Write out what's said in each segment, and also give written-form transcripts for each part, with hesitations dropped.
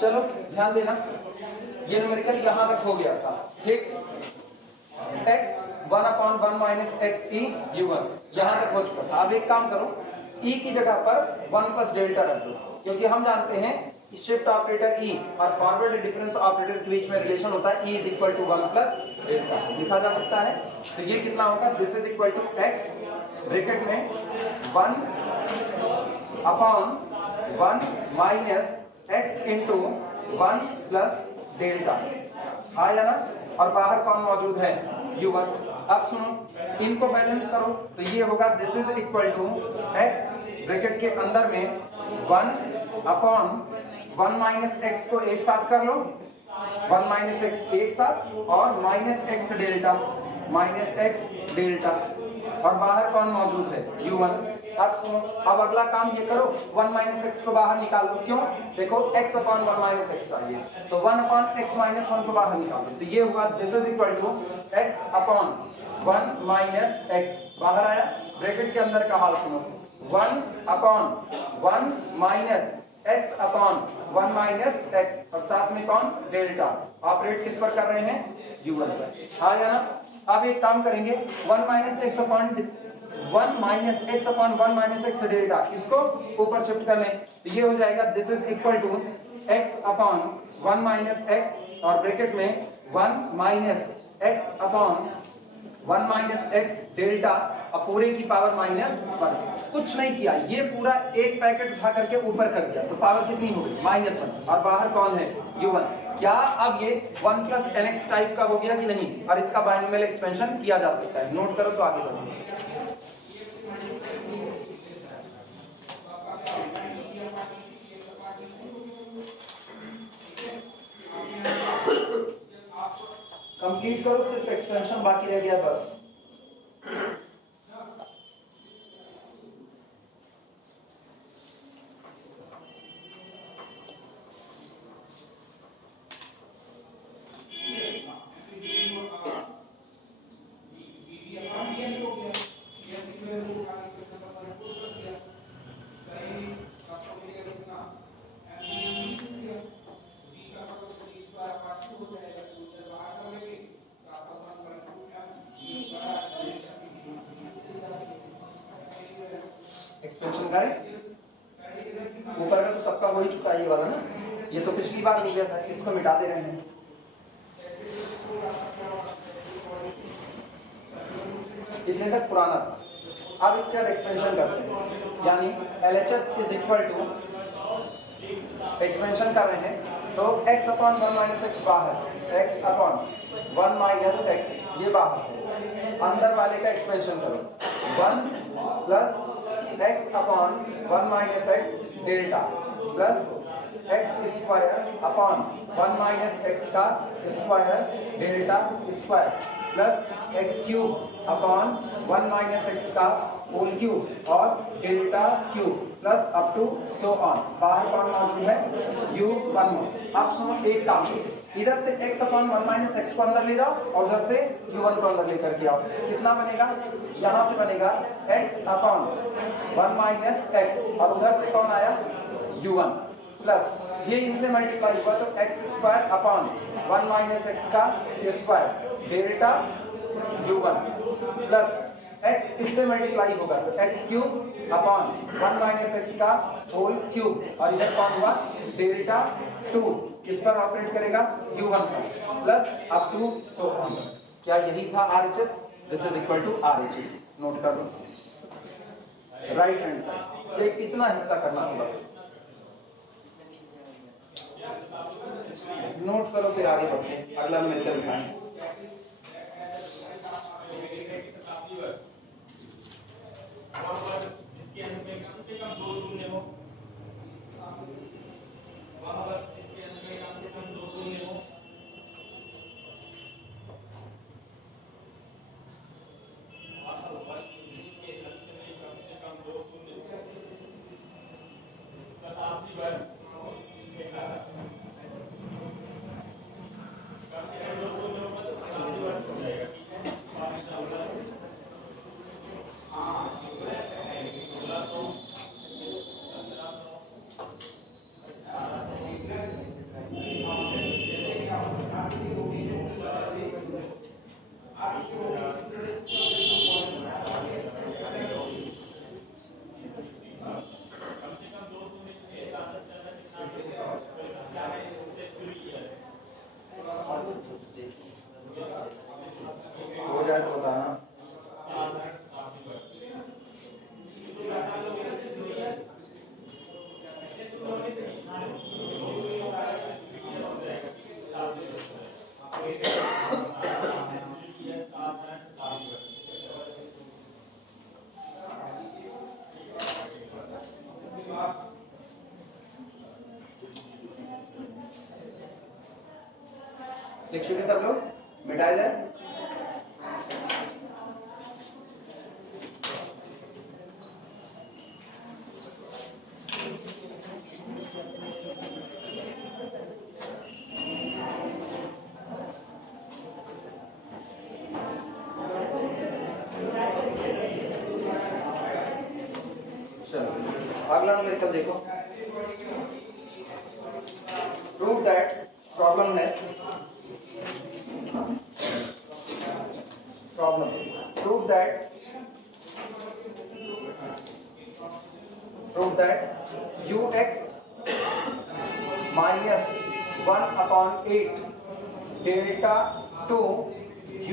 चलो ध्यान देना, ये न्यूमेरिकल यहाँ तक हो गया था, ठीक। x 1/1 माइनस एक्स ई u1 यहाँ तक हो चुका था। अब एक काम करो, e की जगह पर 1 प्लस डेल्टा रख दो, क्योंकि हम जानते हैं शिफ्ट ऑपरेटर e और फॉरवर्ड डिफरेंस ऑपरेटर के बीच में रिलेशन होता है, e is equal to 1 plus delta, लिखा जा सकता है। तो ये कितना होगा, this is equal to x bracket में 1/1 minus x into 1 plus delta, आया ना। और बाहर कौन मौजूद है, u1। अब सुनो, इनको बैलेंस करो, तो ये होगा this is equal to x bracket के अंदर में 1/1 माइनस x को एक साथ कर लो, 1 माइनस एक्स एक साथ, और माइनस एक्स डेल्टा, और बाहर कौन मौजूद है, u1। अब सुनो, अब अगला काम ये करो, 1 माइनस एक्स को बाहर निकालो, क्यों, देखो x अपॉन 1 माइनस एक्स चाहिए, तो 1 अपॉन x माइनस 1 को बाहर निकालो, तो ये हुआ this is equal to x upon 1 minus x, बाहर आया। ब्रैकेट के अंदर का हाल सुनो, 1 upon 1 minus x upon 1 minus x, और साथ में कौन, डेल्टा, ऑपरेट किस पर कर रहे हैं, u1 पर, आया ना। अब एक काम करेंगे, 1 minus x upon 1 minus x upon 1 minus x delta, इसको ऊपर शिफ्ट कर लें, तो ये हो जाएगा this is equal to x upon 1 minus x, और ब्रैकेट में 1 minus x upon 1 minus x delta, और पूरे की पावर -1। कुछ नहीं किया, ये पूरा एक पैकेट उठा करके ऊपर कर दिया, तो पावर कितनी हो गई, -1, और बाहर कौन है, u1। क्या अब ये 1 प्लस nx टाइप का हो गया कि नहीं, और इसका बायनोमियल एक्सपेंशन किया जा सकता है, नोट करो तो आगे बढ़ो। कंप्लीट करो, सिर्फ एक्सपेंशन बाकी रह गया बस। एक्सपेंशन करें, ऊपर का तो सबका हो ही चुका है, ये वाला ना, ये तो पिछली बार हो गया था, इसको मिटा दे रहे हैं। इतने तक पुराना था। अब इसके बाद एक्सपेंशन करते हैं, यानी LHS is equal to, expansion कर रहे हैं, तो x अपॉन 1 माइनस एक्स बाहर, x अपॉन 1 माइनस एक्स ये बाहर, अंदर वाले का एक्सपेंशन करो, 1 plus x upon 1 minus x delta, plus x square upon 1 minus x का square delta square, plus x cube upon 1 minus x का होल क्यूब और delta cube, plus up to so on. बाहर कौन मौजूद है, u1। अब सुनो, एक काम करो, इधर से x अपॉन 1 माइनस एक्स को अंदर ले जाओ, और उधर से u1 को अंदर लेकर के आओ, कितना बनेगा, यहाँ से बनेगा x अपॉन 1 माइनस एक्स, और उधर से कौन आया, u1, प्लस ये इनसे मल्टीप्लाई हुआ, तो x square upon 1 minus x का square delta u1, plus x इससे मल्टीप्लाई होगा, तो x cube upon 1 minus x का होल क्यूब, और इधर कौन हुआ, डेल्टा 2, इस पर ऑपरेट करेगा u1 पर, plus up to so on. क्या यही था RHS, this is equal to RHS, note कर लो, राइट हैंड साइड, एक इतना हिस्सा करना है बस, नोट करो फिर आगे बढ़ते हैं, अगला मिलकर उठाएं। जिसके अंदर में कम से कम 2 शून्य हो, वहां पर इसके अंदर में कम से कम 2 शून्य हो, वहां पर जिसके अंदर में कम से कम 2 शून्य हो, बस आप भी बार इसमें का कम से कम 2 शून्य हो, लिख चुके सब लोग, मिटाया जाए। चलो अगला न्यूमेरिकल देखो। प्रूव दैट, प्रॉब्लम है, problem prove that ux minus 1/8 delta 2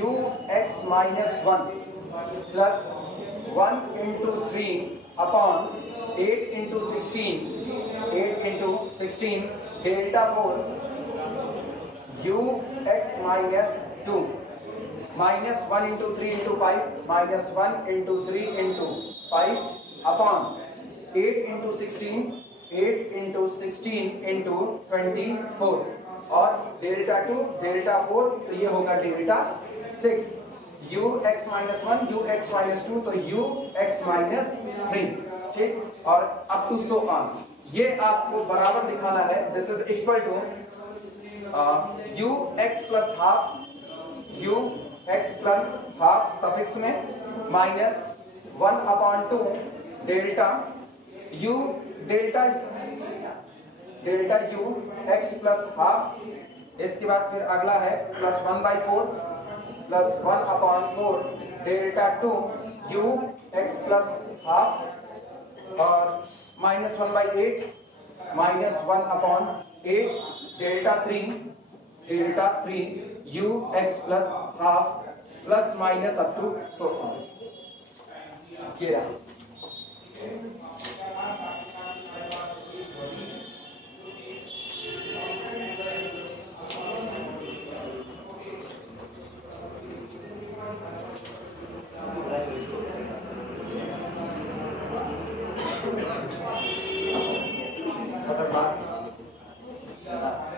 ux minus 1 plus 1 into 3 upon 8 into 16 delta 4 ux minus 2 minus 1 into 3 into 5 minus 1 into 3 into 5 upon 8 into 16 into 24 और डेल्टा 2 डेल्टा 4 तो ये होगा delta 6 ux minus 1 ux minus 2 तो ux minus 3, ठीक, और up to so on. ये आपको बराबर दिखाना है, this is equal to ux plus half suffix में minus 1/2 delta u delta u x plus half, इसके बाद फिर अगला है plus 1/4 plus 1/4 delta 2 u x plus half और minus 1/8 minus 1/8 delta 3 u x plus half plus minus up to so on. ये रहा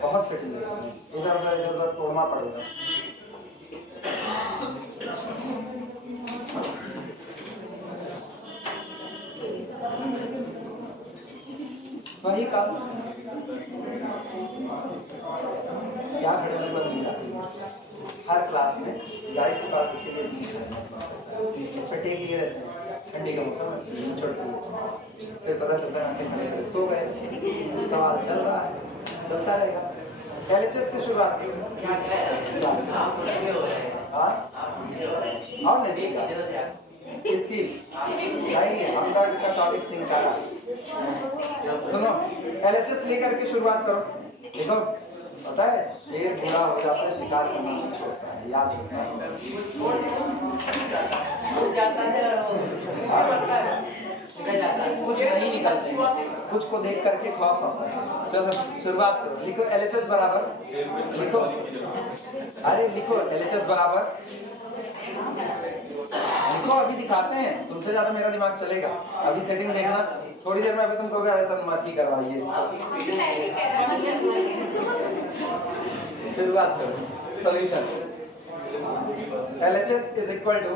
बहुत सेटिंग है इसमें, इधर उधर तोड़ना पड़ेगा। वही काम क्या हर क्लास में गाइस के पास इसीलिए इस पे टेक लिए रहते हैं, ठंडी का मौसम है छोड़ते हैं, फिर पता चलता है ऐसे खड़े सो गए, सवाल चल रहा है, चलता रहेगा। एलएचएस से शुरुआत क्या क्या है और नहीं इसकी भाई हम का टॉपिक सिंह का सुनो, एलएचएस लेकर के शुरुआत करो। देखो पता है शेर बुरा हो जाता है, शिकार करना नहीं छोड़ता है, याद कुछ नहीं निकलते, कुछ को देख करके खौफ आता है। चलो शुरुआत करो, लिखो एलएचएस बराबर, लिखो अरे लिखो एलएचएस बराबर, लिखो अभी दिखाते हैं, तुमसे ज्यादा मेरा दिमाग चलेगा। अभी सेटिंग देखना, थोड़ी देर में अभी तुमको ऐसा मत ही करवाइए इसका। शुरुआत करो, solution LHS is equal to,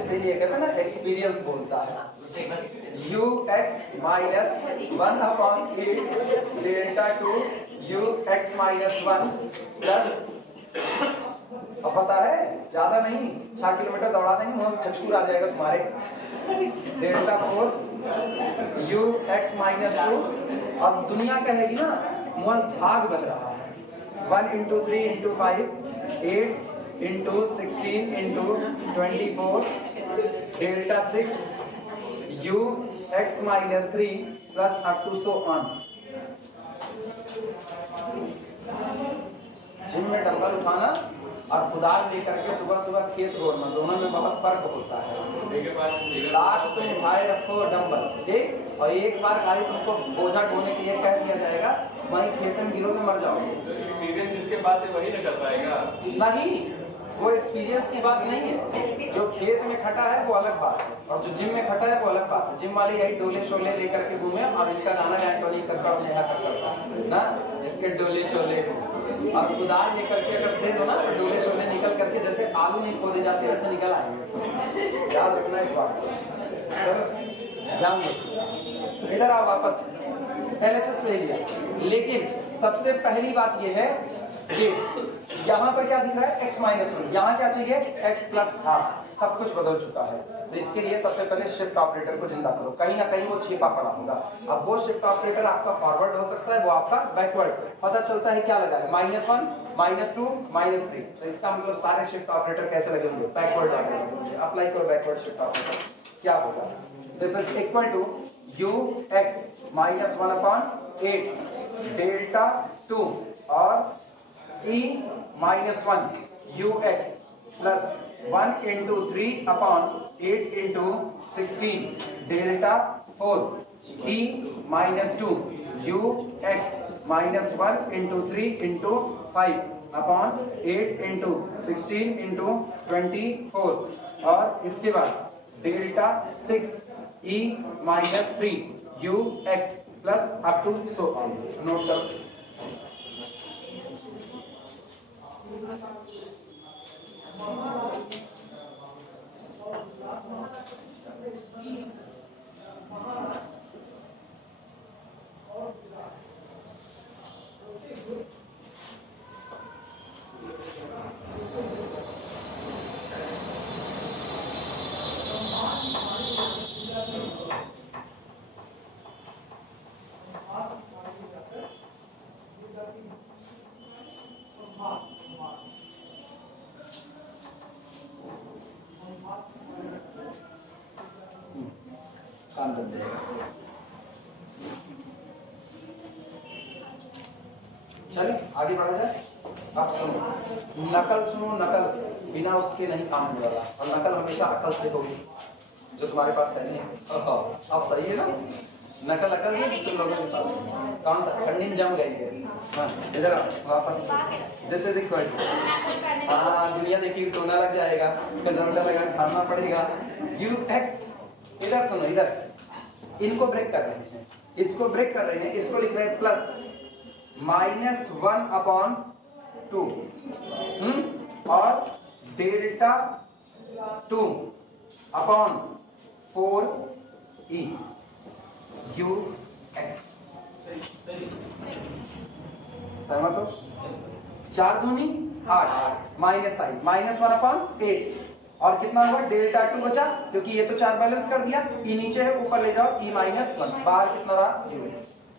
इसीलिए कहते हैं ना एक्सपीरियंस बोलता है, ux minus 1/8 delta 2 ux minus 1 plus, अब पता है ज्यादा नहीं, 6 किलोमीटर दौड़ा देंगे मुंह में खजूर आ जाएगा तुम्हारे, डेल्टा 4 ux माइनस 2, अब दुनिया कहेगी ना मुंह झाग बन रहा है, 1 into 3 into 5 8 into 16 into 24 delta 6 ux minus 3 plus up to so on. Gym में डंबल उठाना और कुदाल लेकर के सुबह सुबह खेत गोड़ना, दोनों में बहुत फर्क होता है। लात पे उठाए रखो डंबल, ठीक, और एक बार खाली तुमको बोझा ढोने के लिए कह दिया जाएगा, वहीं खेत में गिरो में मर जाओगे। एक्सपीरियंस जिसके पास है वही ना कर पाएगा। नहीं, वो एक्सपीरियंस की बात नहीं है। जो खेत में खटा है वो अलग बात है, और जो जिम में खटा है वो अलग बात है। जिम वाले यही डोले शोले लेकर के घूमे, और इनका गाना एंटोनी करता नेहा करता ना, इसके डोले शोले। और कुदाल लेकर के अगर दे दो ना तो डोले शोले निकल करके जैसे आलू नहीं खोदे जाते वैसे निकल आएंगे। याद रखना इस बात को। चलो ध्यान दो, इधर आओ वापस। LHS ले लिया, लेकिन सबसे पहली बात ये है कि यहाँ पर क्या दिख रहा है, x -1, यहाँ क्या चाहिए, x + ½ सब कुछ बदल चुका है। तो इसके लिए सबसे पहले शिफ्ट ऑपरेटर को जिंदा करो, कहीं ना कहीं वो छिपा पड़ा होगा। अब वो शिफ्ट ऑपरेटर आपका फॉरवर्ड हो सकता है, वो आपका बैकवर्ड। पता चलता है क्या लगा है, -1, -2, -3। तो इसका मतलब सारे शिफ्ट ऑपरेटर कैसे लगे होंगे, बैकवर्ड लगेंगे। अप्लाई करो बैकवर्ड शिफ्ट ऑपरेटर, क्या होगा, this is equal to ux -1/8 delta 2 और e -1 ux plus 1 × 3/8 × 16 delta 4 e -2 ux -1 × 3 × 5/8 × 16 × 24 और इसके बाद delta 6 e -3 ux plus up to so on। Note करो। काम कर देगा। चलिए आगे बढ़ा जाए। अब सुनो, नकल सुनो, नकल बिना उसके नहीं काम होने वाला, और नकल हमेशा अकल से होगी, जो तुम्हारे पास है नहीं। अब सही है ना, नकल अकल है तुम लोगों के पास। कौन सा खंडिन जम गई है। हाँ इधर वापस, दिस इज इक्वल टू, हाँ दुनिया देखी टोना लग जाएगा, गजरौटा लगा झाड़ना पड़ेगा। ux, इधर सुनो, इधर इनको ब्रेक कर रहे हैं, इसको ब्रेक कर रहे हैं, इसको लिख रहे हैं प्लस -1/2 और डेल्टा 2/4e ux। सहमत हो? 4 दूनी 8 माइनस साइन -1/8 और कितना हुआ, डेल्टा 2 बचा, क्योंकि ये तो 4 बैलेंस कर दिया, ई नीचे है, ऊपर ले जाओ e -1, बाहर कितना रहा 0।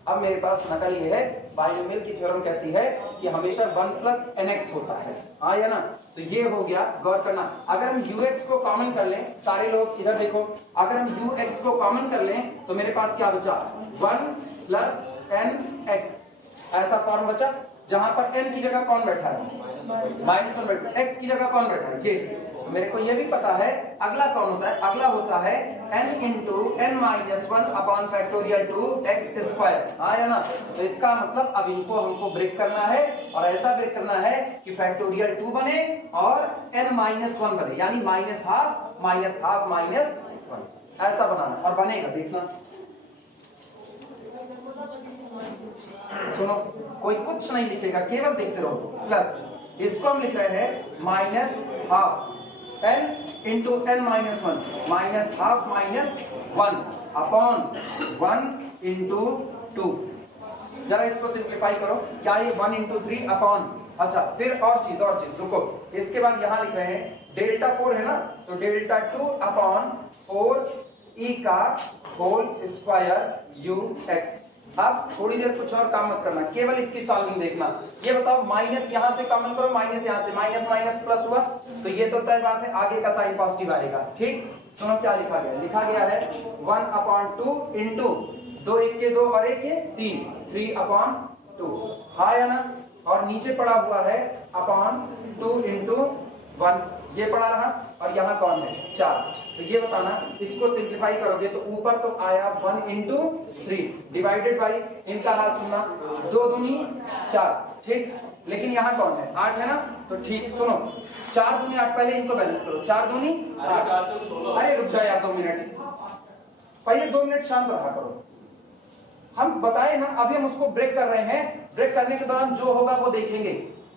अब मेरे पास नकल ये है, बाइनोमियल की थ्योरम कहती है कि हमेशा 1 + nx होता है, हाँ या ना। तो ये हो गया, गौर करना, अगर हम ux को कॉमन कर लें, सारे लोग इधर देखो, अगर हम ux को कॉमन कर लें तो मेरे पास क्या बचा, 1 + nx, ऐसा फॉर्म बचा, जहां पर n की जगह कौन बैठा है, -1 बैठा, x की जगह कौन बैठा है, ये। मेरे को ये भी पता है अगला कौन होता है, अगला होता है n × n - 1/2x², हाँ या ना। तो इसका मतलब अब इनको हमको ब्रेक करना है, और ऐसा ब्रेक करना है कि फैक्टोरियल 2 बने और n - 1 बने, यानी -½ -1, ऐसा बनाना, और बनेगा, देखना। सुनो, कोई कुछ नहीं लिखेगा, केवल देखते रहो, प्लस इसको हम लिख रहे हैं -½ n × n - 1 -½ -1 अपॉन 1 × 2। जरा इसको सिंप्लीफाई करो, क्या ये 1 × 3 अपॉन, अच्छा फिर और चीज रुको, इसके बाद यहां लिख रहे हैं डेल्टा 4 है ना, तो डेल्टा 2/4e का होल स्क्वायर ux। अब थोड़ी देर कुछ और काम मत करना, केवल इसकी सॉल्विंग देखना। ये बताओ, माइनस यहां से कॉमन करो, माइनस यहां से, माइनस प्लस हुआ, तो ये तो तय बात है, आगे का साइन पॉजिटिव आएगा, ठीक। सुनो क्या लिखा गया, लिखा गया है 1/2 × 2 1 के 2 और 1 के 3 3/2, हाँ या ना। और नीचे पड़ा हुआ है अपॉन 2 इंटू 1, ये पड़ा रहा, और यहाँ कौन है 4। तो ये बताना, इसको सिंप्लीफाई करोगे तो ऊपर तो आया 1 इंटू 3 डिवाइडेड बाई, इनका हाल सुनना, 2 दूनी 4, ठीक। लेकिन यहाँ कौन है 8 है ना, तो ठीक सुनो, 4 दूनी 8, पहले इनको बैलेंस करो, 4 दूनी 8। अरे रुक जाओ यार 2 मिनट, पहले 2 मिनट शांत रहा करो। हम बताए ना, अभी हम उसको ब्रेक कर रहे हैं, ब्रेक करने के दौरान जो होगा वो देखेंगे।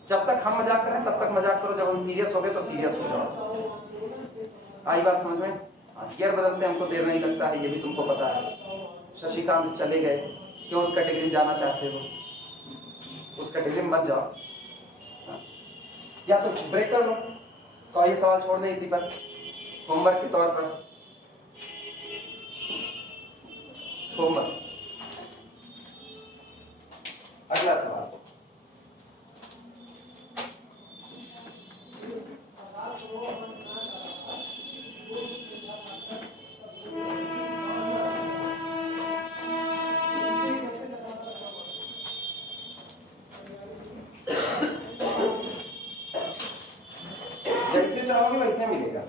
जब तक हम मजाक करें तब तक मजाक करो, जब हम सीरियस हो गए तो सीरियस हो जाओ। आई बात समझ में? गियर बदलते हमको देर नहीं लगता है, ये भी तुमको पता है। शशिकांत चले गए, क्यों उस कैटेगरी में जाना चाहते हो? उस कैटेगरी में मत जाओ, या तो ब्रेक कर लो, तो ये सवाल छोड़ दें इसी पर, होमवर्क के तौर पर। होमवर्क, अगला सवाल। जैसे चाहोगे वैसे मिलेगा।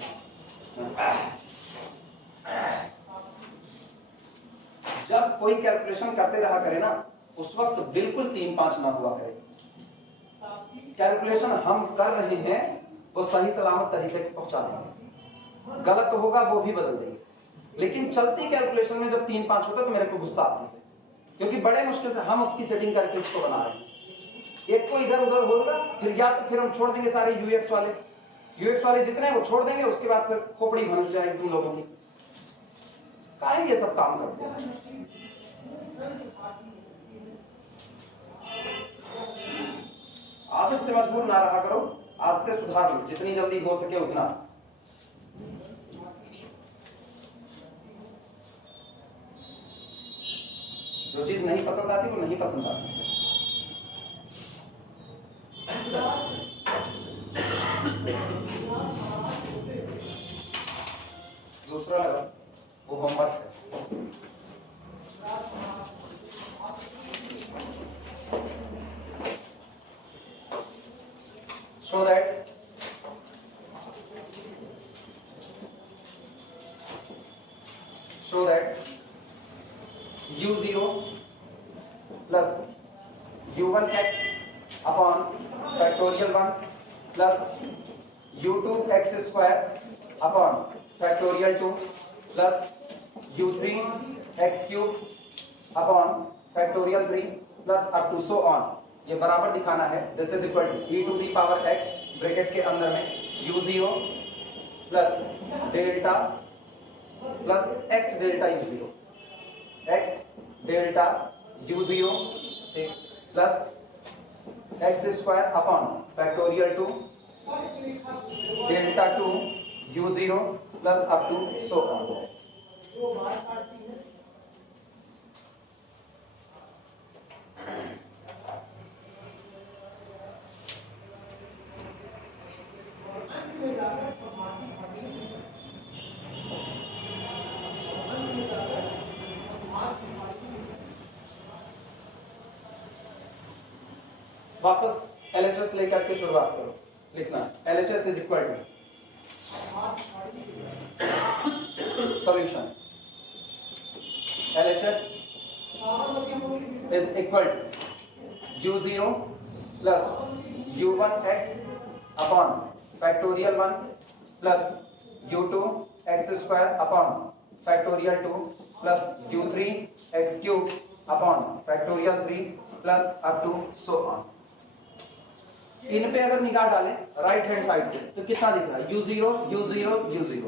जब कोई कैलकुलेशन करते रहा करे ना, उस वक्त बिल्कुल 3-5 ना हुआ करे। कैलकुलेशन हम कर रहे हैं वो सही सलामत तरीके से पहुंचा देंगे, गलत होगा वो भी बदल देंगे। लेकिन चलती कैलकुलेशन में जब 3-5 होता है तो मेरे को गुस्सा आता है, क्योंकि बड़े मुश्किल से हम उसकी सेटिंग करके उसको बना रहे हैं। एक को इधर उधर होगा, फिर या तो फिर हम छोड़ देंगे सारे यूएक्स वाले जितने वो छोड़ देंगे, उसके बाद फिर खोपड़ी भन जाएगी तुम लोगों की। काहे ये सब काम करते हैं? आदत से मजबूर ना रहा करो, आदतें सुधार लो जितनी जल्दी हो सके उतना। जो चीज नहीं पसंद आती वो नहीं पसंद आती। दूसरा लगा वो होमवर्क है। So that u0 plus u1x upon factorial 1 plus u2x square upon factorial 2 plus u3x cube upon factorial 3 plus up to so on, ये बराबर दिखाना है। This is equal to e to the power x bracket के अंदर में u0 plus delta plus x delta u0, x delta u0 plus x square upon factorial 2 delta 2 u0 plus up to so on. वापस LHS लेकर के शुरुआत करो लिखना। LHS is equal to solution, LHS is equal to u0 plus u1x upon factorial 1 plus u2x square upon factorial 2 plus u3x cube upon factorial 3 plus up to so on. इन पे अगर निगाह डालें राइट हैंड साइड पे तो कितना दिख रहा है u0 u0 u0,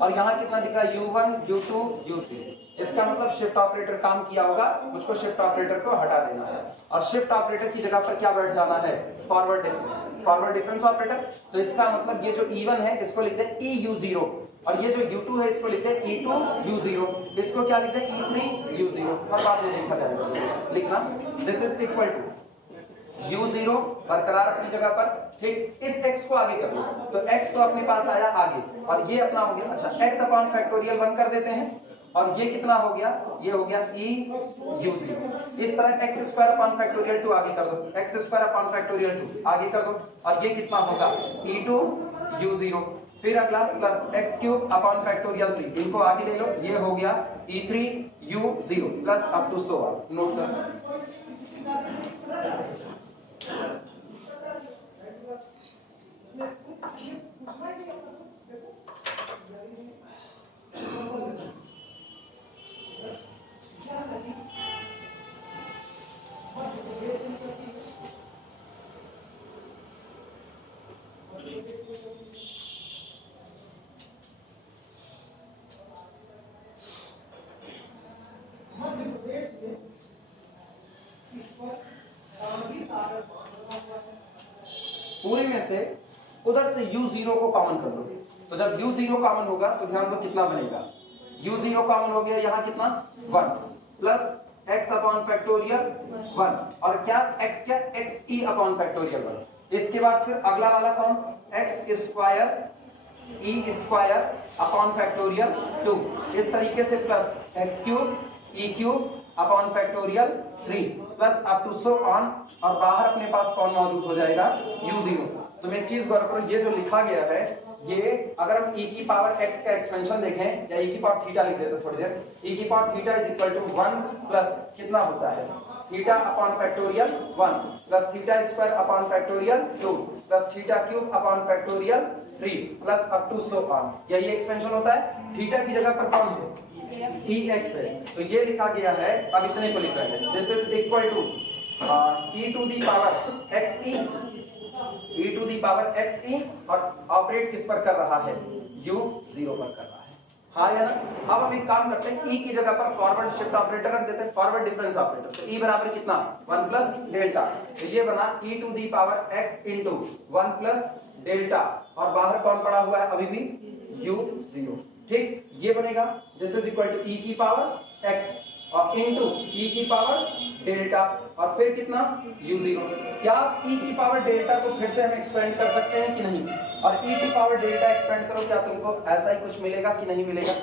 और यहाँ कितना दिख रहा है u1 u2 u3। इसका मतलब शिफ्ट ऑपरेटर काम किया होगा, मुझको शिफ्ट ऑपरेटर को हटा देना है और शिफ्ट ऑपरेटर की जगह पर क्या बैठ जाना है, फॉरवर्ड डिफरेंस ऑपरेटर। तो इसका मतलब ये जो e1 है इसको लिखते हैं EU0 और ये जो u2 है इसको लिखते हैं E2 U0, इसको क्या लिखते हैं E3 U0 और बाद में देखा जाएगा। लिखना this is equal to u0 बरकरार अपनी जगह पर, ठीक। इस x को आगे कर लो तो x तो अपने पास आया आगे और ये अपना हो गया। अच्छा x अपॉन फैक्टोरियल 1 कर देते हैं और ये कितना हो गया, ये हो गया e u0। इस तरह x स्क्वायर अपॉन फैक्टोरियल 2 आगे कर दो, x स्क्वायर अपॉन फैक्टोरियल 2 आगे कर दो, और ये कितना होगा e2 u0। फिर अगला plus x cube upon factorial 3, इनको आगे ले लो, ये हो गया e3 u0 plus up to so on. Note कर पूरे में से उधर से u0 को कॉमन कर लो, तो जब u0 कॉमन होगा तो ध्यान दो कितना बनेगा, u0 कॉमन हो गया यहाँ कितना 1 प्लस x अपॉन फैक्टोरियल 1 और क्या x क्या xe अपॉन फैक्टोरियल 1। इसके बाद फिर अगला वाला कौन, x square e square upon factorial 2, इस तरीके से plus x cube e cube upon factorial 3 plus up to so on, और बाहर अपने पास कौन मौजूद हो जाएगा u0। तो एक चीज गौर करो, ये जो लिखा गया है ये अगर हम e की पावर x का एक्सपेंशन देखें या e की पावर थीटा लिख देते थोड़ी देर, e की power theta is equal to 1 plus कितना होता है theta upon factorial 1 plus theta square upon factorial 2 plus theta cube upon factorial 3 plus up to so on. यही एक्सपेंशन होता है। थीटा की जगह पर कौन है ex है, तो ये लिखा गया है, अब इतने को लिख रहे हैं, this is equal to e to the power xe, e to the power xe, और ऑपरेट किस पर कर रहा है u0 पर कर रहा है, हाँ या ना। अब हम एक काम करते हैं, e की जगह पर फॉरवर्ड शिफ्ट ऑपरेटर रख देते हैं, फॉरवर्ड डिफरेंस ऑपरेटर, तो e बराबर कितना 1 प्लस डेल्टा, तो ये बना e to the power x into 1 plus delta, और बाहर कौन पड़ा हुआ है अभी भी u0, ठीक, ये बनेगा this is equal to e की पावर x और इनटू e की पावर डेल्टा, और फिर कितना u0। क्या e की पावर डेल्टा को फिर से हम एक्सपेंड कर सकते हैं कि नहीं, और e की पावर डेल्टा एक्सपेंड करो, क्या तुमको ऐसा ही कुछ मिलेगा कि नहीं मिलेगा,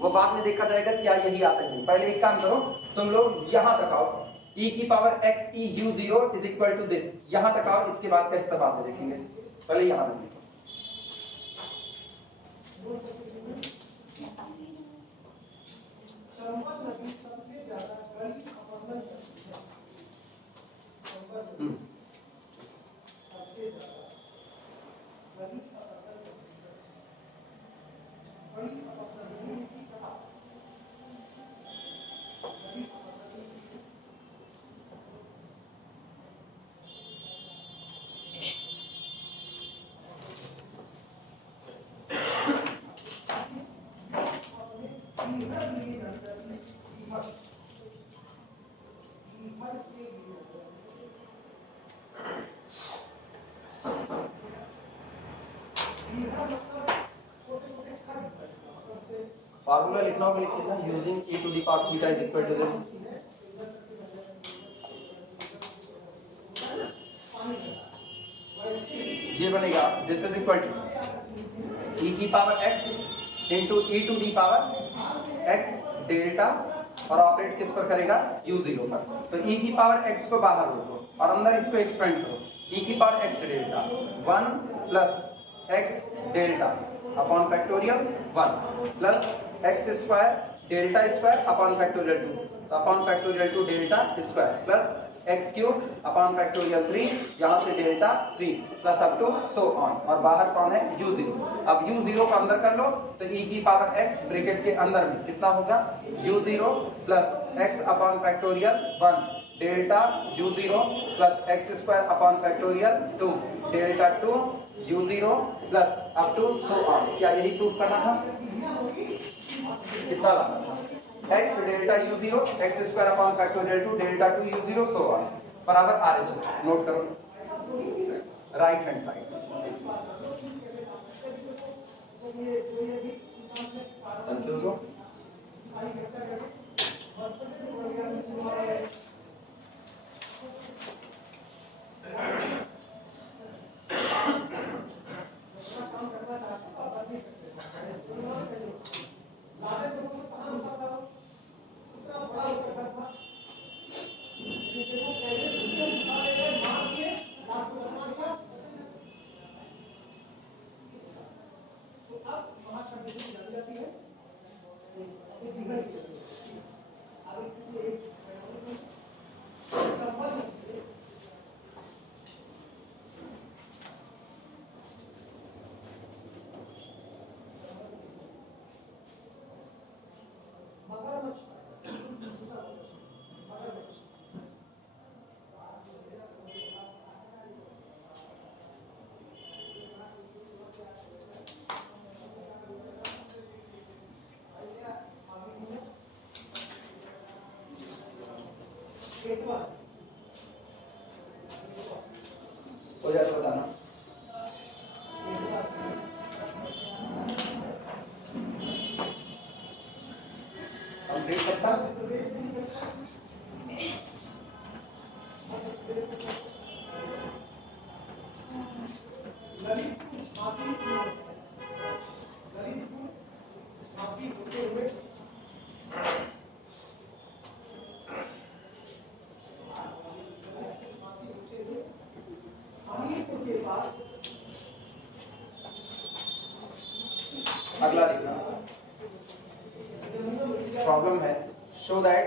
वो बाद में देखा जाएगा क्या यही आता है। पहले एक काम करो, तुम लोग यहां तक आओ, e की power x e u0 is equal to this, यहां तक आओ, इसके बाद का हिस्सा बाद में देखेंगे, पहले यहां तक देखो। फार्मूला लिखना होगा, लिख लेना, using e to the power theta is equal to this, ये बनेगा this is equal to e की power x into e to the power x delta, और ऑपरेट किस पर करेगा u0 पर, तो e की पावर x को बाहर रखो और अंदर इसको एक्सपेंड करो, e की power x delta 1 plus x delta upon factorial 1 plus x square delta square upon factorial 2, तो upon factorial 2 delta square plus x cube upon factorial 3, यहाँ से delta 3 plus up to so on, और बाहर कौन है u0। अब u0 को अंदर कर लो, तो e की पावर x ब्रैकेट के अंदर में कितना होगा u0 plus x upon factorial 1 delta u0 plus x square upon factorial 2 delta 2 u0 plus up to so on. क्या यही प्रूफ करना था, कितना लाना था, x delta u0 x square upon factorial 2 delta 2 u0 so on बराबर RHS। Note करो right hand side, confuse हो हो जाए तो बताना। कंप्लीट करता अगला देखना, प्रॉब्लम है show that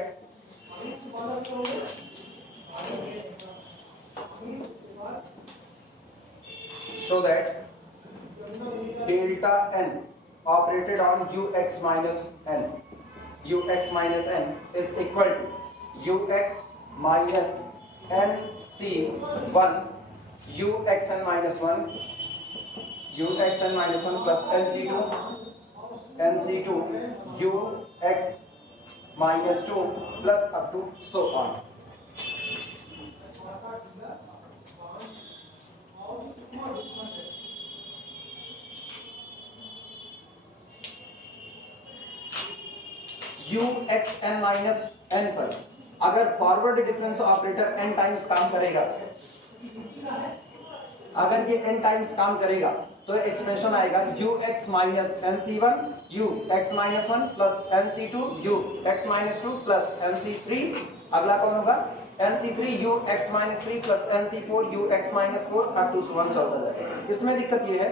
delta n operated on ux minus n is equal to ux minus nc1 uxn minus 1 plus nc2 ux minus 2 plus up to so on. ux n minus n पर अगर forward difference operator n times काम करेगा, अगर ये n times काम करेगा तो expression आएगा ux minus nc1 ux minus 1 plus nc2 ux minus 2 plus nc3। अगला कौन होगा nc3 ux minus 3 plus nc4 ux minus 4 up to 1 चलता जाएगा। इसमें दिक्कत ये है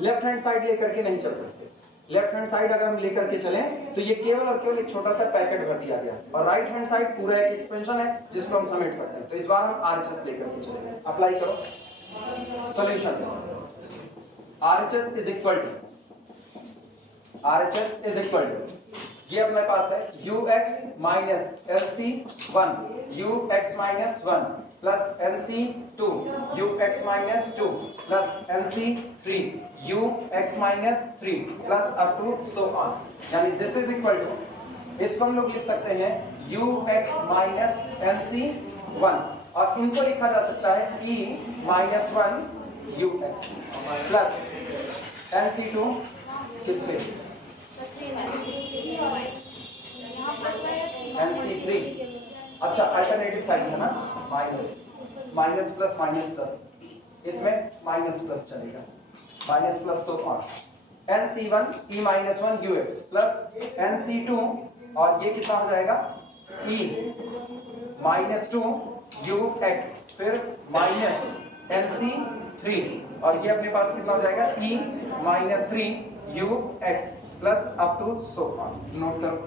लेफ्ट हैंड साइड लेकर के नहीं चल सकते। लेफ्ट हैंड साइड अगर हम लेकर के चलें तो ये केवल और केवल एक छोटा सा पैकेट भर दिया गया, और राइट हैंड साइड पूरा एक एक्सपेंशन है जिसको हम समेट सकते हैं। तो इस बार हम आरएचएस लेकर के चलेंगे। अप्लाई करो, solution RHS is equal to ये अपने पास है ux minus nc1 ux minus 1 plus nc2 ux minus 2 plus nc3 ux minus 3 plus up to so on. यानी दिस इज इक्वल टू, इसको हम लोग लिख सकते हैं ux माइनस nc1 और इनको लिखा जा सकता है e minus 1 ux plus nc2 किस पे nc3। अच्छा अल्टरनेटिव साइन है ना, माइनस प्लस माइनस प्लस, इसमें माइनस प्लस चलेगा, minus plus so on. nc1 e minus 1 ux plus nc2 और ये कितना हो जाएगा e माइनस 2 ux फिर माइनस nc3 और ये अपने पास कितना हो जाएगा e minus 3 ux plus up to so on. Note करो।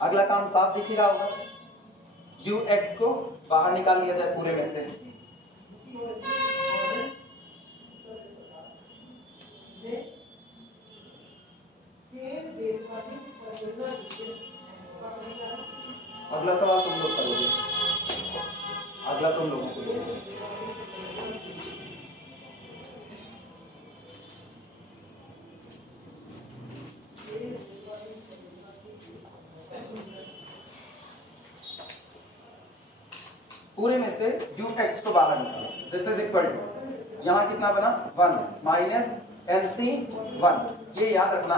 अगला काम साफ दिख ही रहा होगा, ux को बाहर निकाल लिया जाए पूरे में से। अगला सवाल तुम लोग करोगे, अगला तुम लोग पूरे में से ux को बाहर निकालो। दिस इज इक्वल टू यहाँ कितना बना 1 माइनस nc1। ये याद रखना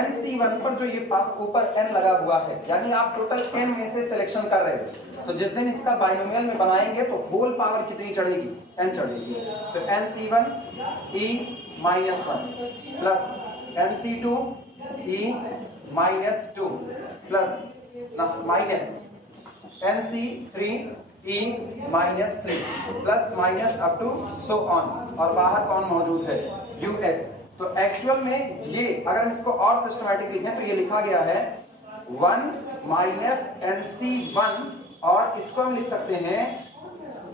nc1 पर जो ये ऊपर n लगा हुआ है, यानी आप टोटल n में से सिलेक्शन कर रहे हो, तो जिस दिन इसका बाइनोमियल में बनाएंगे तो होल पावर कितनी चढ़ेगी, n चढ़ेगी। तो nc1 e minus 1 plus nc2 e minus 2 plus minus nc3 e minus 3 plus minus up to so on, और बाहर कौन मौजूद है ux। तो एक्चुअल में ये अगर हम इसको और सिस्टमैटिक लिखें तो ये लिखा गया है 1 माइनस nc1 और इसको हम लिख सकते हैं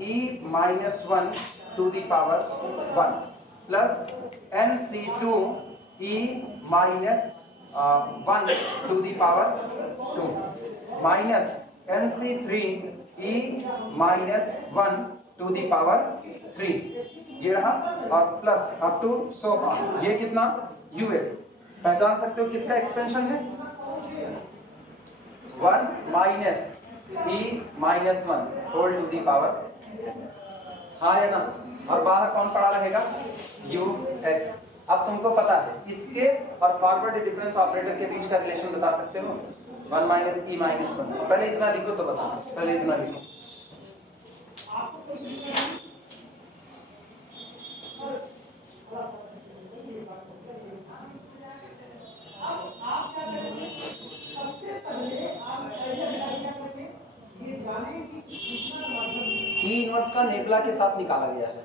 e minus 1 to the power 1 plus nc2 e minus 1 to the power 2 minus nc3 e minus 1 to the power 3। ये रहा और plus up to so on. ये कितना ux पहचान सकते हो किसका एक्सपेंशन है? 1 minus e minus 1 whole to the power, हाँ है ना? और बाहर कौन पड़ा रहेगा? ux। अब तुमको पता है इसके और फॉरवर्ड डिफरेंस ऑपरेटर के बीच का रिलेशन बता सकते हो? 1 माइनस ई माइनस 1। पहले इतना लिखो तो बताना, पहले इतना लिखो। ई इनवर्स का नेबला के साथ निकाला गया है,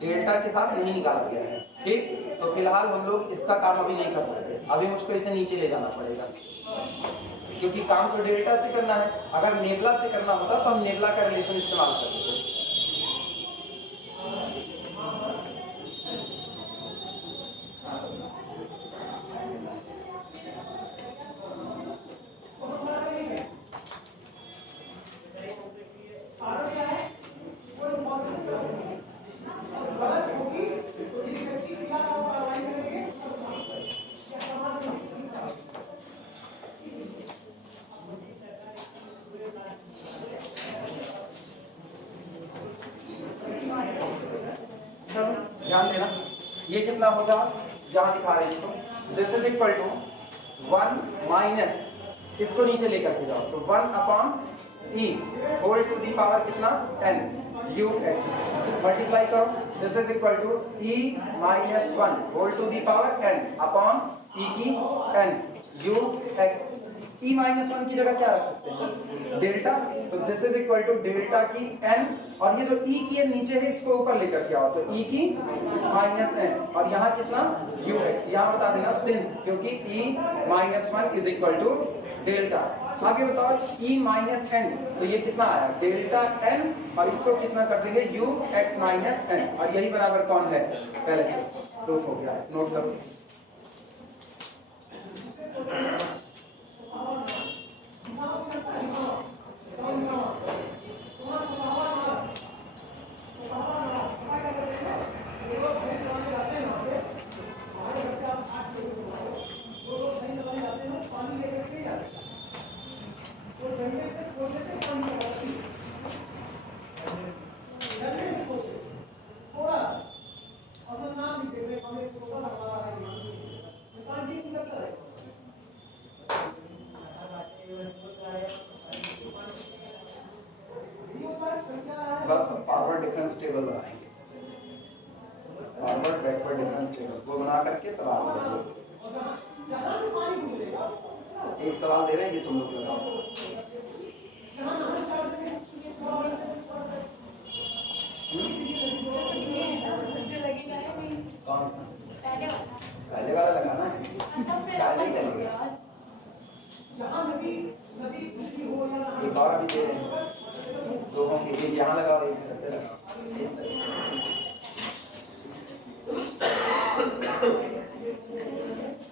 डेल्टा के साथ नहीं निकाला गया है। ठीक, तो फिलहाल हम लोग इसका काम अभी नहीं कर सकते, अभी मुझको इसे नीचे ले जाना पड़ेगा क्योंकि काम तो डेल्टा से करना है। अगर नेबला से करना होता तो हम नेबला का रिलेशन इस्तेमाल करते थे। ध्यान देना, ये कितना होगा? जहां दिखा रहे हैं इसको, this is equal to 1 minus, इसको नीचे लेकर के जाओ तो 1 upon e whole to the power कितना? n ux मल्टीप्लाई करो, this is equal to e minus 1 whole to the power n upon e की n ux। e माइनस 1 की जगह क्या रख सकते हैं? डेल्टा, तो this is equal to delta की n, और ये जो e की n नीचे है इसको ऊपर लेकर के आओ तो e की माइनस n, और यहाँ कितना? ux। यहाँ बता देना सिंस, क्योंकि e minus 1 is equal to delta. अब ये बताओ e माइनस n, तो ये कितना आया? डेल्टा n, और इसको कितना कर देंगे? ux माइनस n, और यही बराबर कौन है? पहले प्रूफ हो गया, नोट करो। बस फॉरवर्ड डिफरेंस टेबल बनाएंगे, फॉरवर्ड बैकवर्ड डिफरेंस टेबल वो बना करके तब आगे बढ़ेंगे। एक सवाल दे रहे हैं, ये तुम लोग लगाओ। कौन सा? पहले वाला लगाना है, पहले ही लगेगा। एक और अभी दे रहे हैं, लोगों के लिए यहाँ लगाओ, एक करते लगाओ, इस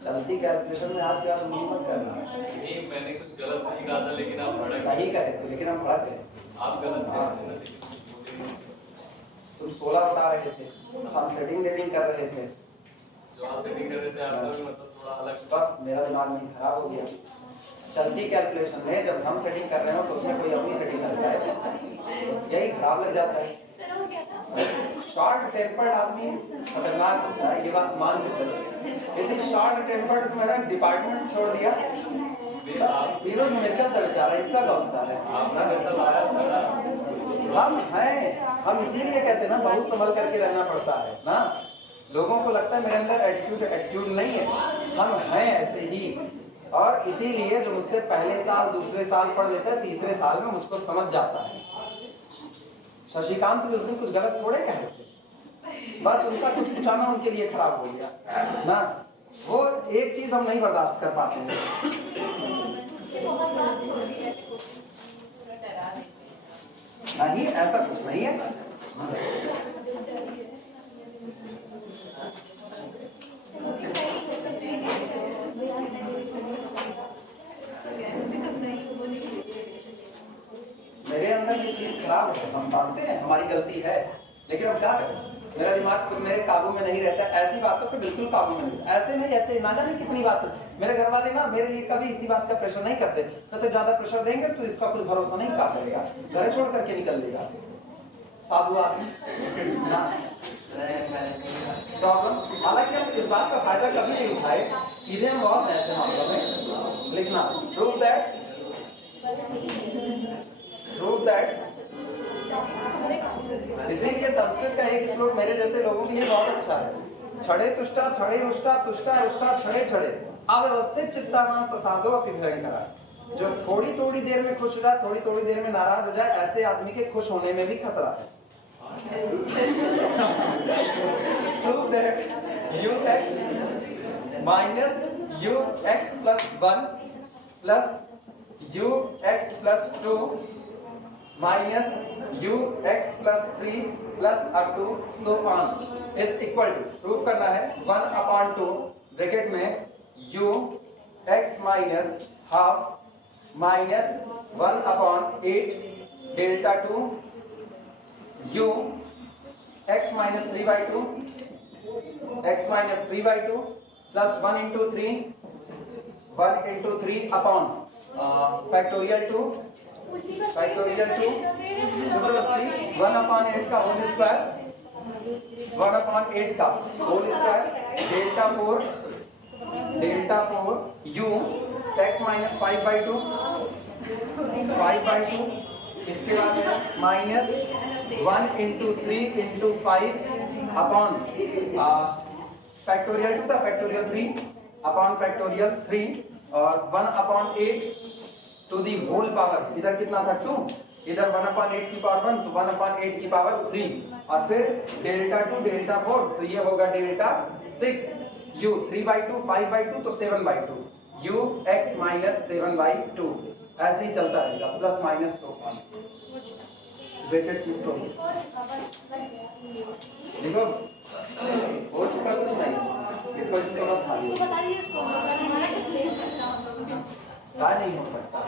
चलती कैलकुलेशन में आज के बाद उम्मीद मत करना। नहीं, मैंने कुछ गलत नहीं कहा था, लेकिन आप भड़क नहीं कहे थे, लेकिन हम भड़क गए। आप गलत कह रहे थे। तुम 16 बता रहे थे, हम सेटिंग कर रहे थे, जो आप सेटिंग कर रहे थे आपका भी मतलब थोड़ा अलग। बस मेरा दिमाग नहीं खराब हो गया। चलती कैलकुलेशन में जब हम सेटिंग कर रहे हो तो उसमें कोई अपनी सेटिंग करता है, यही खराब लग जाता है। शॉर्ट टेम्पर्ड आदमी खतरनाक होता है, ये बात मान के चलो। इसी शॉर्ट टेम्पर्ड मेरा डिपार्टमेंट छोड़ दिया, विरोध मेरे का बेचारा, इसका कौन सा है? आपने पैसा लाया था। हम हैं, हम इसीलिए कहते हैं ना, बहुत संभल करके रहना पड़ता है ना। लोगों को लगता है मेरे अंदर एटीट्यूड नहीं है, हम हैं ऐसे ही। और इसीलिए जो मुझसे पहले साल दूसरे साल पढ़ लेता है, तीसरे साल में मुझको समझ जाता है। शशिकांत भी उस दिन कुछ गलत थोड़े कहे थे, बस उनका कुछ पूछाना उनके लिए खराब हो गया ना। वो एक चीज हम नहीं बर्दाश्त कर पाते हैं। नहीं, ऐसा कुछ नहीं है। मेरे अंदर ये चीज खराब है, हम मानते हैं हमारी गलती है, लेकिन अब क्या करें? मेरा दिमाग खुद मेरे काबू में नहीं रहता, ऐसी बातों पे बिल्कुल काबू में नहीं, ऐसे नहीं ऐसे ना जाने कितनी बात। मेरे घर वाले ना मेरे लिए कभी इसी बात का प्रेशर नहीं करते, तो ज्यादा प्रेशर देंगे तो इसका कुछ भरोसा नहीं का करेगा, घर छोड़ करके निकल लेगा। साधु आदमी ना प्रॉब्लम। हालांकि हम इस बात का फायदा कभी नहीं उठाए, सीधे हम बहुत ऐसे मामलों में लिखना प्रूव दैट इसीलिए संस्कृत का एक श्लोक मेरे जैसे लोगों के लिए बहुत अच्छा है। छड़े तुष्टा छड़े रुष्टा तुष्टा रुष्टा छड़े छड़े अव्यवस्थित चित्तानाम प्रसादो अपि भयंकरा। जो थोड़ी थोड़ी देर में खुश हो जाए, थोड़ी थोड़ी देर में नाराज हो जाए, ऐसे आदमी के खुश होने में भी खतरा है। Prove that ux minus ux plus 1 plus ux plus 2 minus ux plus 3 plus up to so on is equal to, prove करना है 1/2 ब्रैकेट में ux minus half minus 1/8 delta 2 u x minus 3/2 x minus 3/2 plus 1 into 3 upon factorial 2 factorial 2 1/8 का whole square 1/8 का whole square delta 4 u x minus 5/2 इसके बाद minus 1 into 3 into 5 upon factorial 2 का factorial 3 upon factorial 3 और 1/8 to the whole power, इधर कितना था 2, इधर 1/8 की पावर 1 तो 1/8 की पावर 3 और फिर डेल्टा 2 डेल्टा 4 तो ये होगा डेल्टा 6 u 3/2 5/2 तो 7/2 u x minus 7/2 ऐसे ही चलता रहेगा plus minus so on. Bracket में तो देखो और चुका कुछ नहीं, सिर्फ इसके बस खाली क्या नहीं हो सकता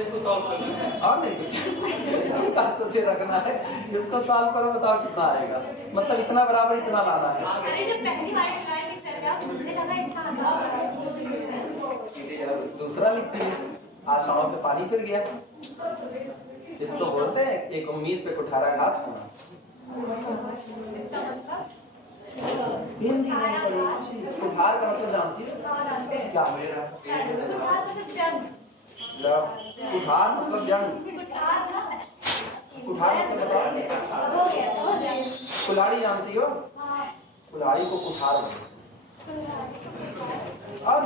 इसको सॉल्व करना है और नहीं तो सोचे रखना है, इसको सॉल्व करो बताओ कितना आएगा, मतलब इतना बराबर इतना लाना है। अरे जब पहली बार ट्राई नहीं कर रहा मुझे लगा इतना आसान। दूसरा लिखती है आशाओं पे पानी फिर गया, इसको बोलते हैं एक उम्मीद पे कुठाराघात होना। हिंदी नहीं पढ़ी, कुठार का मतलब जानती हो क्या मेरा कुठार मतलब जंग, कुठार मतलब कुल्हाड़ी जानती हो, कुल्हाड़ी को कुठार और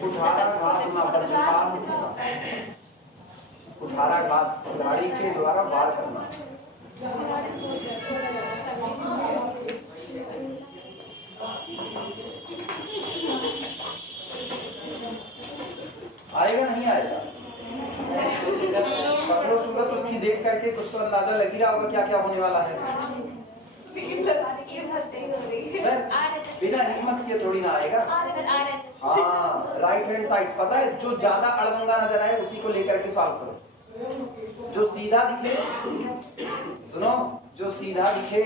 कुठाराघात ना कुठाराघात कुल्हाड़ी के द्वारा वार करना। आएगा नहीं आएगा, पकड़ो सूरत उसकी देख करके कुछ तो अंदाजा लग ही रहा होगा क्या क्या होने वाला है। बिना हिम्मत किए थोड़ी ना आएगा। हाँ राइट हैंड साइड पता है, जो ज्यादा अड़बंगा नजर आए उसी को लेकर के सॉल्व करो। जो सीधा दिखे, सुनो, जो सीधा दिखे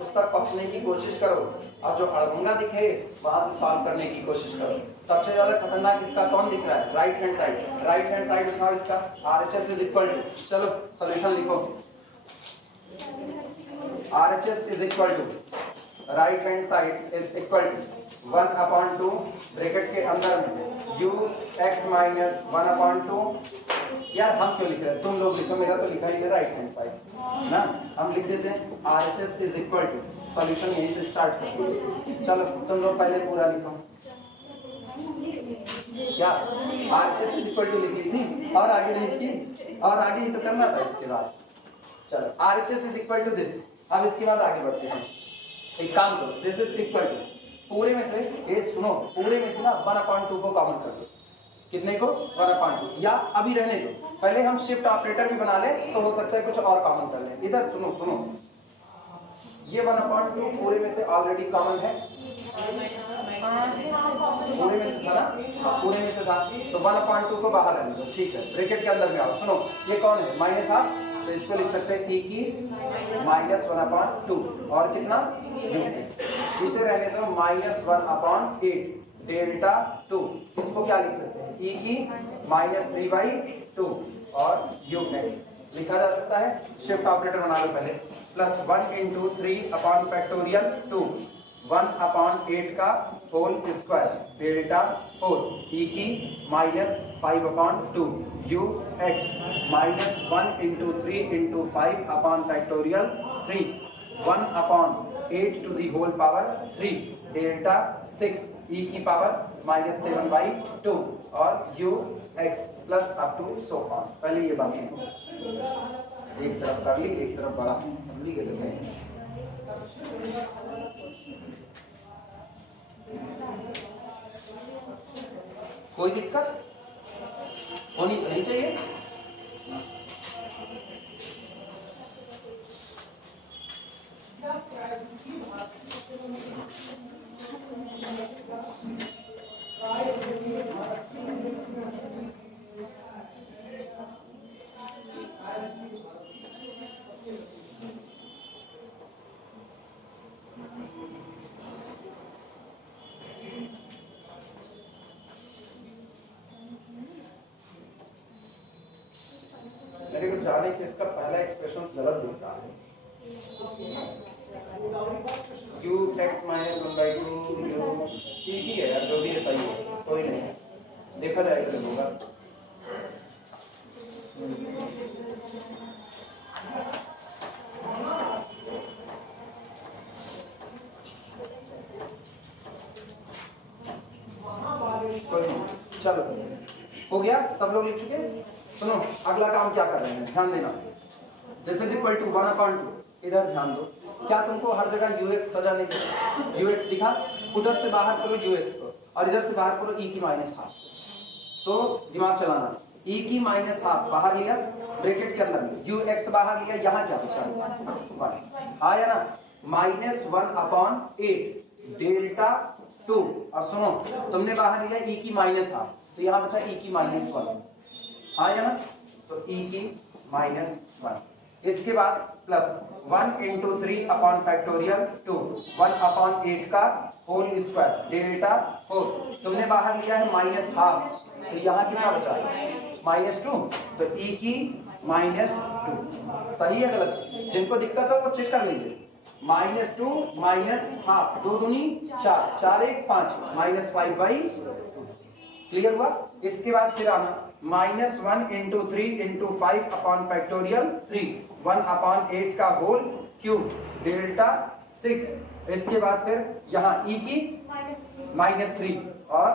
उस तक पहुंचने की कोशिश करो और जो अड़बंगा दिखे वहां से सॉल्व करने की कोशिश करो। सबसे ज्यादा खतरनाक इसका कौन दिख रहा है? Right hand side. Right hand side दिखाओ इसका, RHS इज इक्वल टू, चलो सॉल्यूशन लिखो। RHS is equal to right hand side is equal to 1/2 bracket के अंदर में u x minus 1/2। यार हम क्यों लिख रहे हैं, तुम लोग लिखो, मेरा तो लिखा ही है राइट हैंड साइड ना, हम लिख देते हैं RHS is equal to, solution यहीं से स्टार्ट करो। चलो तुम लोग पहले पूरा लिखो। क्या RHS is equal to लिख ली थी और आगे लिख की और आगे ही तो करना था इसके बाद। चलो RHS is equal to this। अब इसके बाद आगे बढ़ते हैं। एक काम करो, दिस इज इक्वल टू, पूरे में से ये सुनो, पूरे में से ना 1/2 को कॉमन कर दो। कितने को? 1/2, या अभी रहने दो, पहले हम शिफ्ट ऑपरेटर भी बना ले तो हो सकता है कुछ और कॉमन कर ले। इधर सुनो सुनो, ये 1/2 पूरे में से ऑलरेडी कॉमन है, पूरे में से था ना, पूरे में से था तो 1/2 को बाहर रहने दो। ठीक है, ब्रैकेट के अंदर में आओ। सुनो ये कौन है? -1/2 तो इसको लिख सकते हैं e की -1/2 और कितना इसे रहने दो -1/8 डेल्टा 2। इसको क्या लिख सकते हैं e की -3/2 और ux लिखा जा सकता है। शिफ्ट ऑपरेटर बना लो पहले, प्लस 1 × 3/फैक्टोरियल 2 1/8 का होल स्क्वायर डेल्टा 4 e की -5/2 ux -1 × 3 × 5/फैक्टोरियल 3 1/8 to the whole power 3 delta 6 e की पावर -7/2 और ux plus up to so on. पहले ये बात एक तरफ कर ली, एक तरफ बड़ा कोई दिक्कत होनी तो नहीं चाहिए। मेरे को जाने कि इसका पहला एक्सप्रेशन गलत दिख रहा है। u x -1/2 u ठीक ही है यार, जो भी है सही है, कोई नहीं, देखा जाएगा जब होगा। कोई नहीं, चलो हो गया, सब लोग लिख चुके। सुनो अगला काम क्या कर रहे हैं, ध्यान देना। दिस इज इक्वल टू 1/2, इधर ध्यान दो। क्या तुमको हर जगह ux सजा नहीं दिखा? ux दिखा, उधर से बाहर करो ux को और इधर से बाहर करो e की -1/2। तो दिमाग चलाना, e की -1/2 बाहर लिया, ब्रैकेट के अंदर ux बाहर लिया, यहाँ क्या बचा 1 आया ना, -1/8 डेल्टा 2। और सुनो तुमने बाहर लिया e की -1/2, तो यहाँ बचा e की -1 आया ना, तो e की -1। इसके बाद प्लस 1 × 3/फैक्टोरियल 2 1/8 का होल स्क्वायर डेल्टा 4। तुमने बाहर लिया है -1/2, तो यहाँ कितना बचा -2, तो e की -2। सही है गलत? जिनको दिक्कत हो वो चेक कर लीजिए। -2 -1/2 2 दूनी 4 4 1 5 -5/2। क्लियर हुआ? इसके बाद फिर आना -1 × 3 × 5/फैक्टोरियल 3 1/8 का होल क्यूब डेल्टा 6। इसके बाद फिर यहाँ e की -3 और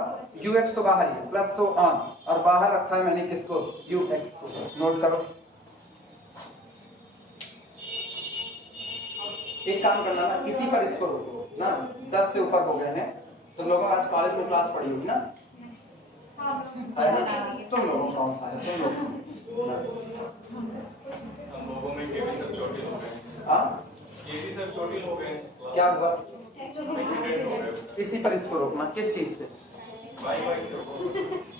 ux तो बाहर ही प्लस सो ऑन, और बाहर रखा है मैंने किसको, ux को। नोट करो, एक काम करना ना, इसी पर इसको रोको ना, 10 से ऊपर हो गए हैं। तुम लोगों आज कॉलेज में क्लास पढ़ी होगी ना, तुम लोगों कौन सा है, तुम लोग हम लोगों में केवी सर छोटे हो गए। हाँ केवी सर छोटे हो गए, क्या हुआ? एक्सीडेंट हो गए। इसी पर इसको रोकना, किस चीज से? वाई से